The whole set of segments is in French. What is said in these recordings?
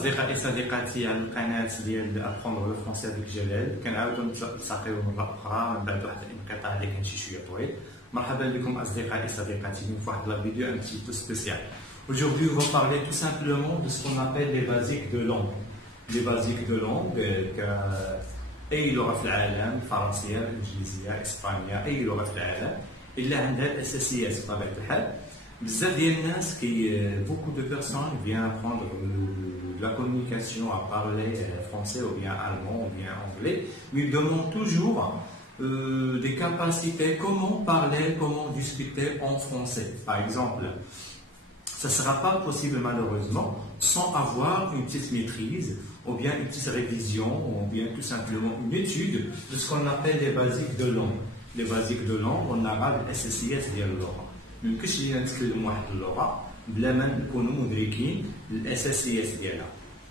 أصدقائي صديقاتي على القناة ديال أبخوندغ لو فرونسي افيك جلال. كنعاودو نتلاقيو مرة أخرى من بعد واحد الانقطاع اللي كان شوية طويل. مرحبا بكم أصدقائي صديقاتي في واحد لا فيديو un petit peu spécial. Aujourd'hui, on va parler tout simplement de ce qu'on appelle les basiques de langue. Les basiques de langue أي لغة في العالم، فرنسية، إنجليزية، إسبانية، أي لغة في العالم إلا عندها الأساسيات بطبيعة الحال. بزاف ديال الناس beaucoup de personnes viennent apprendre la communication à parler français ou bien allemand ou bien anglais, mais ils demandent toujours des capacités, comment parler, comment discuter en français. Par exemple, ça ne sera pas possible malheureusement sans avoir une petite maîtrise ou bien une petite révision ou bien tout simplement une étude de ce qu'on appelle les basiques de langue. Les basiques de langue en arabe الأساسيات ديال اللغة. ما يمكنش لينا نتكلموا واحد اللغة بلا ما نكونوا مدركين الأساسيات ديالها.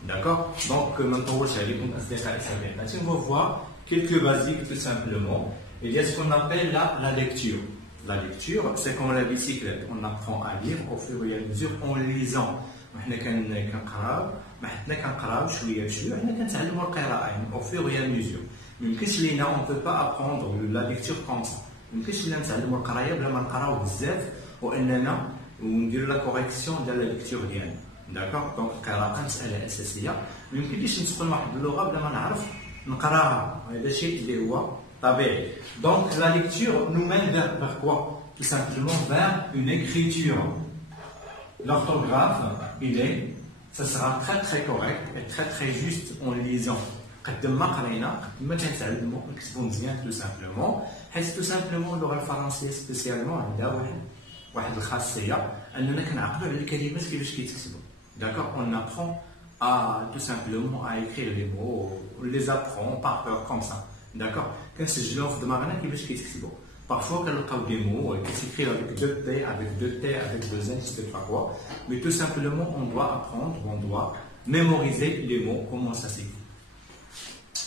D'accord? Donc ما نطولش عليكم أصدقائي صديقاتي. On va voir quelques basiques tout simplement. Il y a ce qu'on appelle la lecture. La lecture, c'est comme la bicyclette. On apprend à lire au fur et à mesure en lisant. حنا كنقراو شويه بشويه، حنا كنتعلموا القراءه يعني au fur et à mesure. ما يمكنش لينا on peut pas apprendre la lecture comme ça. ما يمكنش لينا نتعلموا القرايه بلا ما نقراو بزاف واننا ونديروا لا كوريكسيون ديال لا ليكتور ديالنا. داكوغ؟ دونك القراءه مساله اساسيه، ما يمكنليش نتقن واحد اللغه بلا ما نعرف نقراها، هذا شيء اللي هو طبيعي. دونك لا ليكتور nous mène vers quoi? Tout simplement vers une écriture. L'orthographe, ça sera très très correct et très très juste en lisant. قد ما قرينا قد ما كنتعلموا نكتبوا مزيان tout simplement. حيت tout simplement اللغه الفرنسيه سبيسيالمون عندها واحد الخاصيه اننا كنعقلوا على الكلمات كيفاش كيتكتبوا. D'accord? On apprend à tout simplement à écrire les mots, on les apprend par cœur comme ça. D'accord? كنسجلوا في دماغنا كيفاش كيتكتبوا. Parfois, quand on des mots qui s'écrivent avec deux T, avec deux T, avec deux N, je ne sais pas quoi. Mais tout simplement, on doit apprendre, on doit mémoriser les mots, comment ça s'écrit.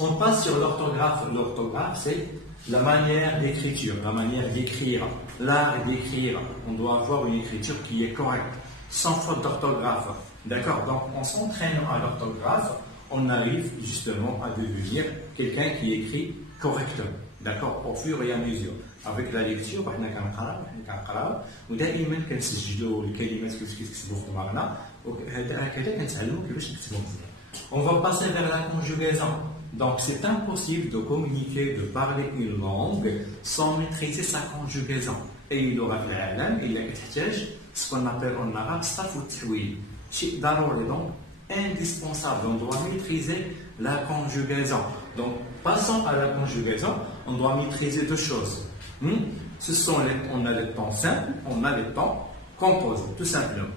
On passe sur l'orthographe. L'orthographe, c'est la manière d'écriture, la manière d'écrire, l'art d'écrire. On doit avoir une écriture qui est correcte, sans faute d'orthographe. D'accord? Donc, en s'entraînant à l'orthographe, on arrive justement à devenir quelqu'un qui écrit correctement. D'accord? Au fur et à mesure. Avec la lecture, حنا كنقراو ودائما كنسجلوا الكلمات كيفاش كيتكتبوا في دماغنا وهكذا كنتعلموا كيفاش نكتبوا مزيان. On va passer vers la conjugaison. Donc c'est impossible de communiquer, de parler une langue sans maîtriser sa conjugaison. أي لغة في العالم إلا كتحتاج ce qu'on appelle en arabe الصرف والتحويل. شيء ضروري donc indispensable. On doit maîtriser la conjugaison. Donc passons à la conjugaison. On doit maîtriser deux choses. Ce sont on a les temps simples, on a les temps composés, tout simplement.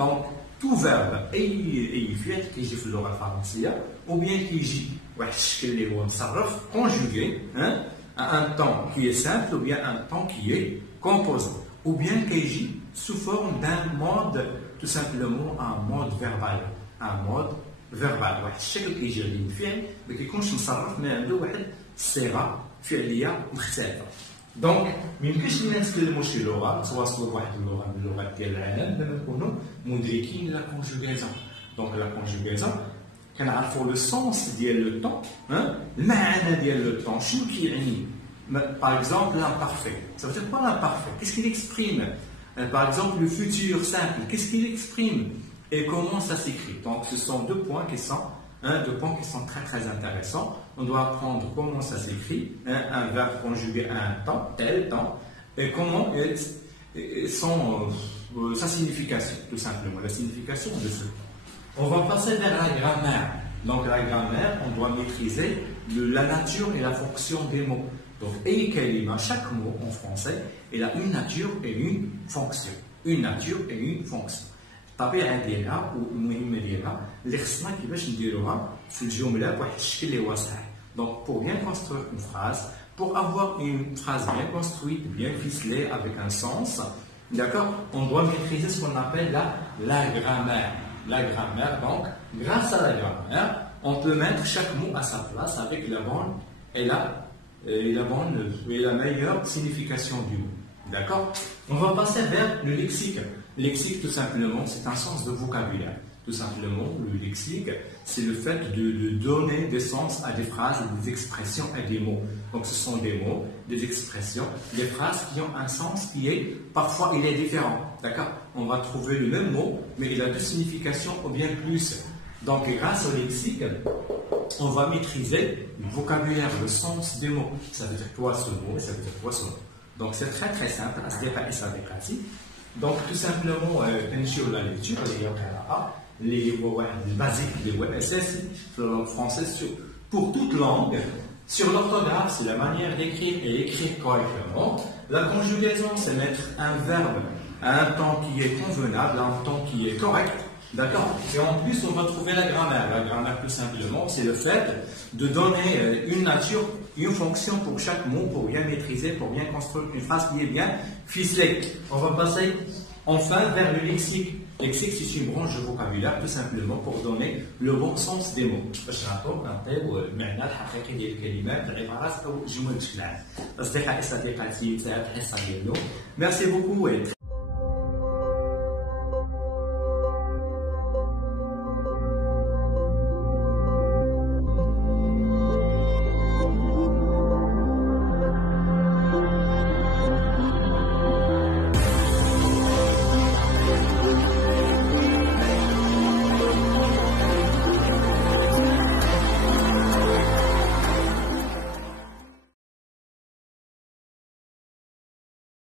Donc, tout verbe أي فعل كيجي في اللغة الفرنسية ou bien كيجي واحد الشكل اللي هو مصرف conjugué à un temps qui est simple ou bien un temps qui est composé ou bien كيجي sous forme d'un mode tout simplement un mode verbal. واحد الشكل كيجي عليه الفعل ما كيكونش مصرف ما عنده واحد الصيغة فعلية مختلفة. دونك ما يمكنش لينا نتكلموا شي لغه نتواصلوا بواحد اللغه من اللغات ديال العالم بلا ما نكونوا مدركين لا كونجوغاسيون. دونك لا كونجوغاسيون كنعرفوا لو سونس ديال لو طون، المعنى ديال لو طون شنو كيعني. باغ اكزومبل l'imparfait, ça veut dire quoi l'imparfait? Qu'est-ce qu'il exprime? Par exemple le futur simple, qu'est-ce qu'il exprime et comment ça s'écrit? Donc ce sont deux points qui sont très très intéressants. On doit apprendre comment ça s'écrit, un verbe conjugué à un temps, tel temps, et comment sa signification, tout simplement, la signification de ce temps. On va passer vers la grammaire. Donc la grammaire, on doit maîtriser la nature et la fonction des mots. Donc chaque mot en français, il a une nature et une fonction. Une nature et une fonction. الطبيعه ديالها والمهمه ديالها اللي خصنا كيفاش نديروها في الجمله بواحد الشكل اللي هو صحيح. Donc pour bien construire une phrase, pour avoir une phrase bien construite, bien ficelée avec un sens, d'accord, on doit maîtriser ce qu'on appelle la grammaire. La grammaire, donc grâce à la grammaire, on peut mettre chaque mot à sa place avec la bonne et la meilleure signification du mot. D'accord? On va passer vers le lexique. Lexique, tout simplement, c'est un sens de vocabulaire. tout simplement, le lexique, c'est le fait de donner des sens à des phrases, des expressions, à des mots. Donc ce sont des mots, des expressions, des phrases qui ont un sens qui est, parfois il est différent. D'accord? On va trouver le même mot, mais il a deux significations ou bien plus. Donc grâce au lexique, on va maîtriser le vocabulaire, le sens des mots. Ça veut dire quoi ce mot et ça veut dire quoi ce mot. Donc c'est très très simple. Donc tout simplement, la lecture, les basiques, les la langue française, pour toute langue, sur l'orthographe, c'est la manière d'écrire et écrire correctement. La conjugaison, c'est mettre un verbe à un temps qui est convenable, à un temps qui est correct. D'accord? Et en plus, on va trouver la grammaire. La grammaire, tout simplement, c'est le fait de donner une nature, une fonction pour chaque mot, pour bien maîtriser, pour bien construire une phrase qui est bien ficelée. On va passer enfin vers le lexique. Le lexique, c'est une branche de vocabulaire, tout simplement, pour donner le bon sens des mots. Merci beaucoup.